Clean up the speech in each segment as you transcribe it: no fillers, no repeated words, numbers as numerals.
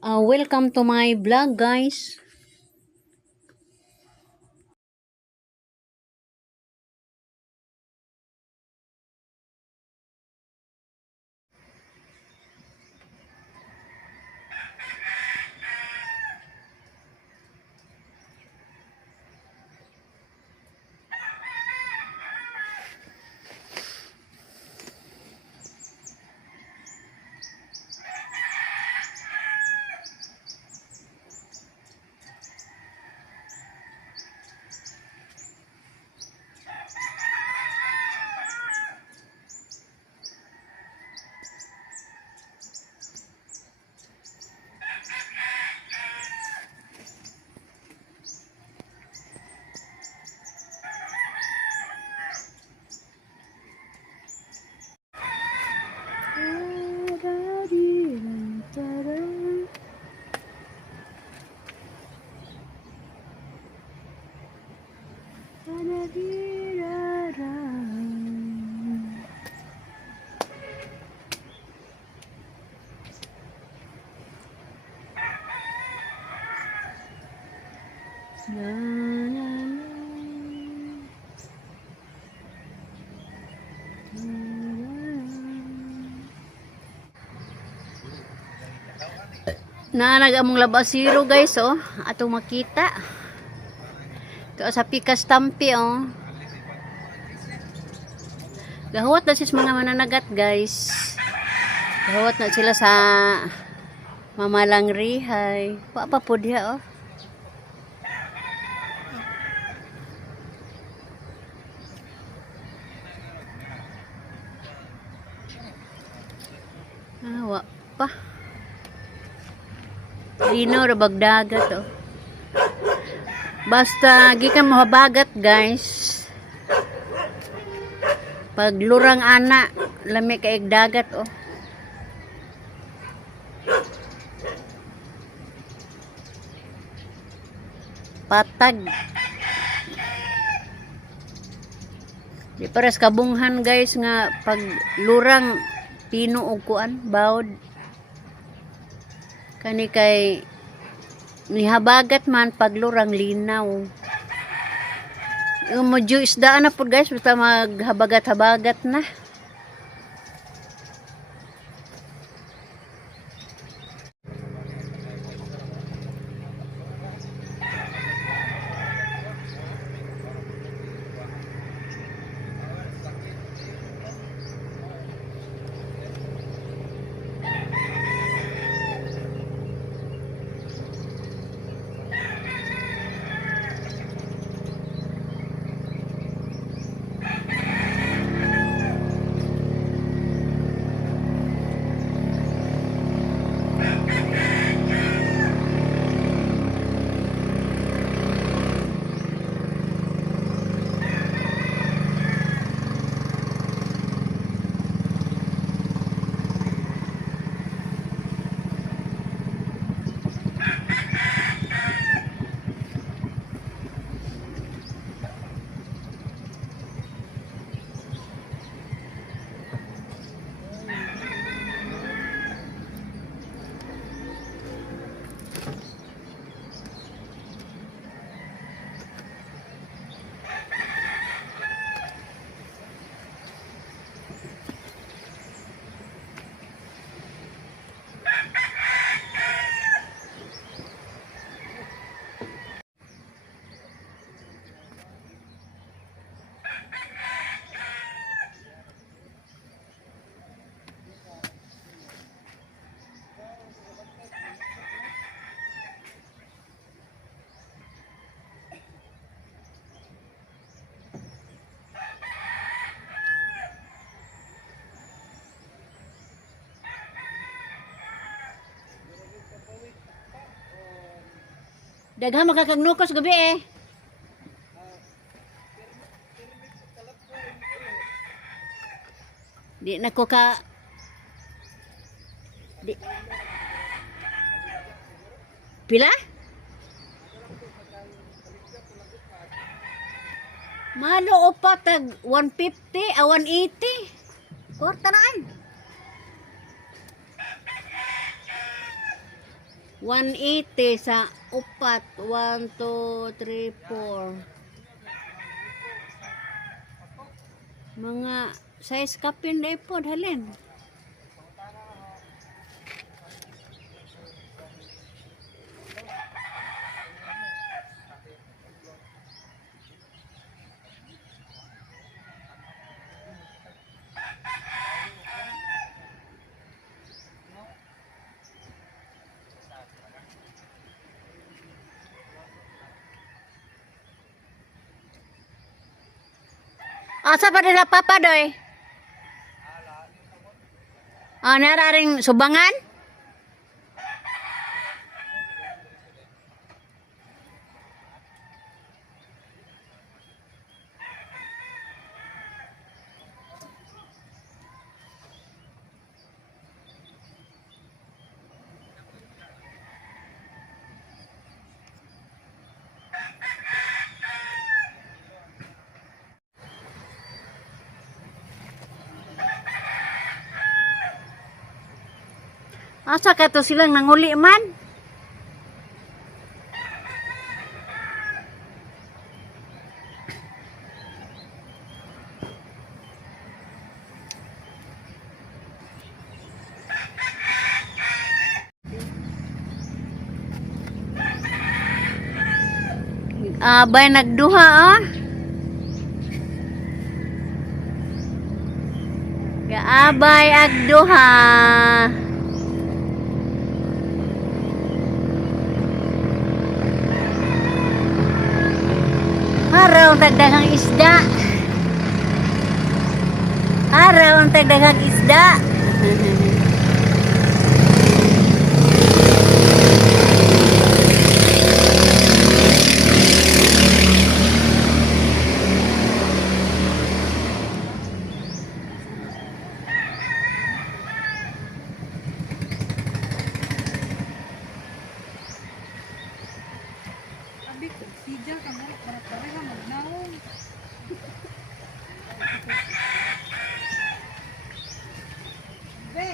Welcome to my vlog, guys. Nagamong labasiro, guys, oh. Atong makita. Ito sa pikas tampi, oh. Gahuwat na sis mga mananagat, guys. Gahuwat na sila sa mamalang rihay. Papapod diha, oh. Wa pa. Lino ra bagdagat, oh. Basta gikan mo habagat, guys. Pag lurang ana, lami kaig dagat, oh. Patag. Di pares kabunghan, guys, nga pag lurang pino og kuan bawd kani kay nihabagat man pag lurang linaw. Yung modyo isdaan na po, guys, basta maghabagat-habagat na. Daghang makakagnukos gabi, eh. Di na ko ka di pila? Malo o pa tag 150 a 180. Korta na ay. 180 sa upat. 1, 2, 3, 4. Mga size kapin na po, halin. Asa pa nila papadoy? Nararing subangan? Asa ka to silang nanguli man? Abay nagduha Abay agduha. Araw tagdagang isda. Araw tagdagang isda. Sija kamu para magnaon. Be.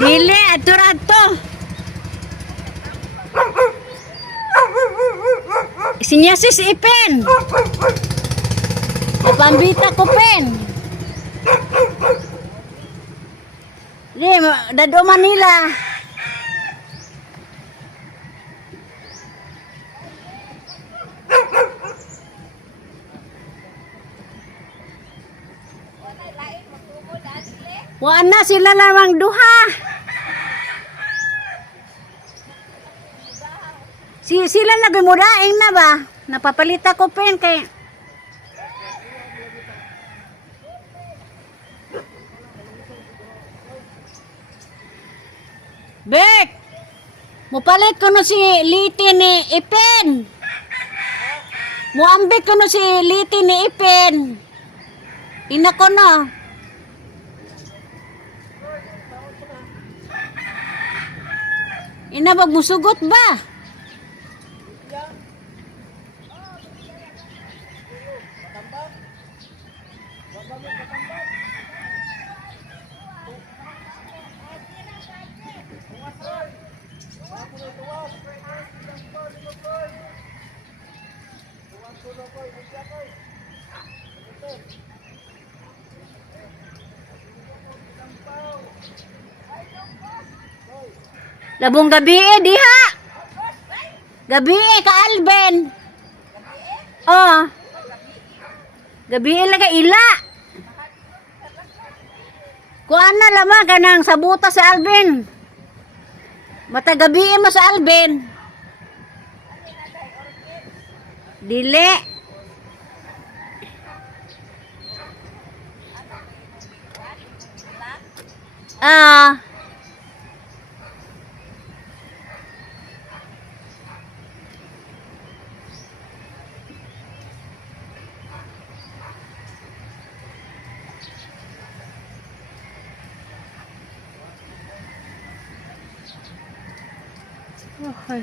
Dili atur-atur. Sinyasis ipin. Pambita ko pen. Di, dado Manila. Wa na sila lamang duha. Sila nagmudaing na ba? Napapalita ko pen kay Bek! Mupalit ko no si Liti ni Ipin. Muambit ko no si Liti ni Ipin. Ina ko no. Ina magmusugot ba? Labong gabi diha. Gabi ka Alben. Oh. Gabi laga ila. Kuan na lamang kanang sabuta sa Alben. Mata gabi mo sa Alben. Dili. Okay.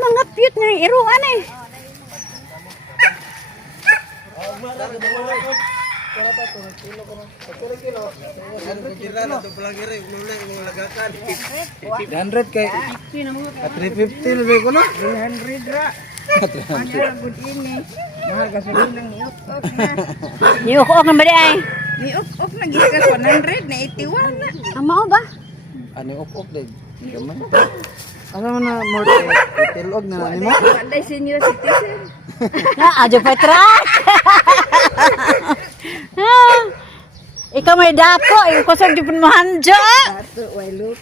Mga cute na yung iruan eh. $100 kay at 350 lebih ko no 300 ra. Mahal gud ini. Mahal gasolina ng iok-ok na. Niuko ka ba di ay? Iok-ok na gikas 100 na 81 na. Amo ba? Ani ok-ok din. Gaman. Ano man na more tilog na nimo? Panday senior citizen. Ajo Petra. Ikaw may dako, yung kusog di pun mahanja. Ato way look.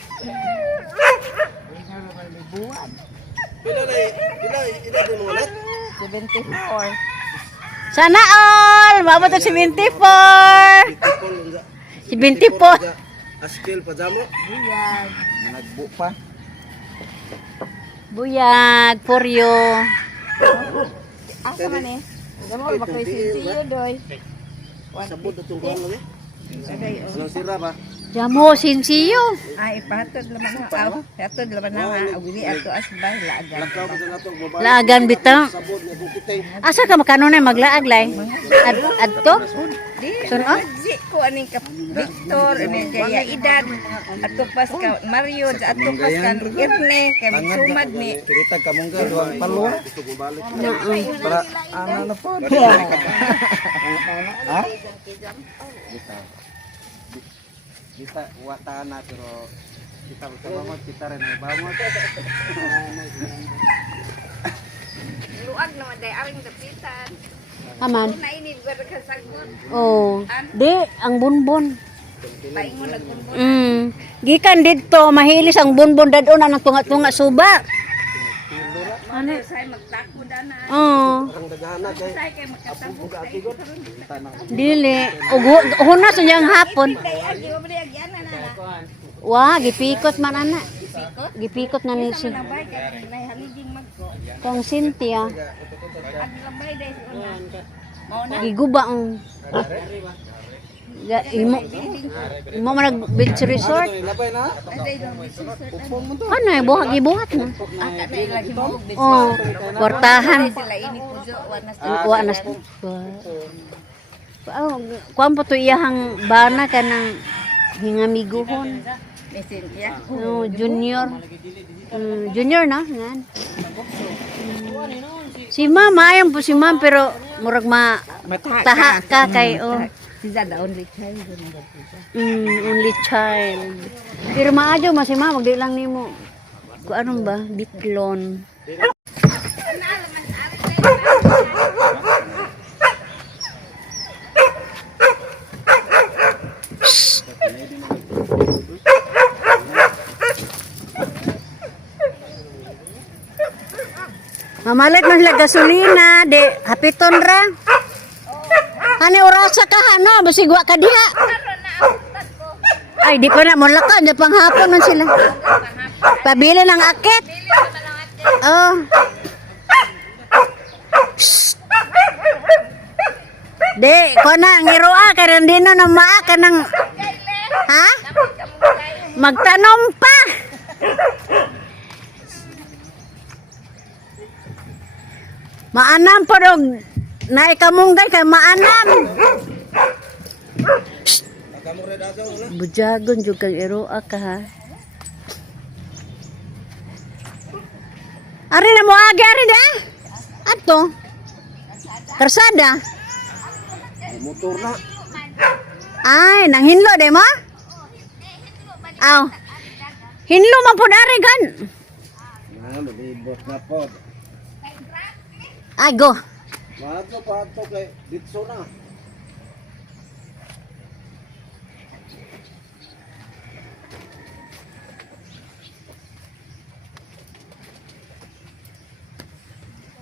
Pila din mo ulit? 74. Sana all, maabot ang 74. 74. Askil pa jamo. Buyag. Nagbu pa. Buyag, poryo. Asa man eh? Damo ba kay sisiyo doy? Sabot na itong kuhang lagi. Silang sira ba? Jamo, sinsiyo. Ay ipatod laman na aw. Hatod laman na awili ato asbay laagan. Lakaw pa sa nato babae. Laagan bitaw. Sabot na bukiteng. Asa ka makano na maglaag lay? Adto? Di Suno? di ko aning ka Victor aning kaya edad ato pas ka Mario ato pas ka Irne kay magsumad ni Kirita ka mong duwang palo. Gusto ko balik. Para ano na po. Ha? Kita watana pero kita bangot kita rin may bangot. luag naman day aring dapitan. Aman. Na ini ber ka sagot. Oh. Di, ang bunbon. Paingon nagbunbon. Gikan dito, mahilis ang bunbon dadon ang tunga-tunga suba. Ano say magtako dana. Oh. Ang daghana kay Say kay makatabo kay karon. Dili. Hunas niyang hapon. Kay agi mo di agyan na na. Wah, gipikot man ana. Gipikot na ni si. Labay kay nay haliging magko. Kang Cynthia. At labay day una. Mao na Giguba ang. Imo man nag beach resort. Labay na. Ano eh, ibuhat mo. Aka na ilagi mo. Oh, kwartahan. Sila ini puso. Wa na. Kuan po to iyahang bana ka ng hingamiguhon. Mesin ya. No, junior. Junior na, ngan. Si ma'am, ayun po si ma'am, pero murag taha ka kay, oh. Sisa the only child. Only child. Pero maajo ma si ma'am, magdi lang nimo. Kung anong ba? Bitlon. Mamalit man sila gasolina, de hapiton ra. Hani orasa ka hano, basigwa ka diha. Ay, di pa na mo lakan, di panghapon man sila. Pabili ng akit. Oh. De, ko na ngiroa karon dino na maa ka ng ha? Magtanom pa. Maanam po dog. Naikamungay kay maanam. Bujagon jud kang iroa ka ha. Ari na mo agi ari da. Ato. Karsada. Motor na. Ay, nang hinlo de mo? Aw. Hinlo man po dari gan. Ano, libot na po. Ay, go. Mato kay ditso na.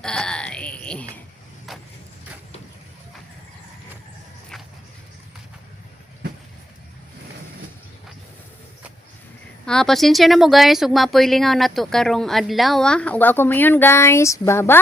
Ay. Pasensya na mo guys, ug mapoy lingaw nato karong adlaw. Ug ako mo yun guys. Bye-bye.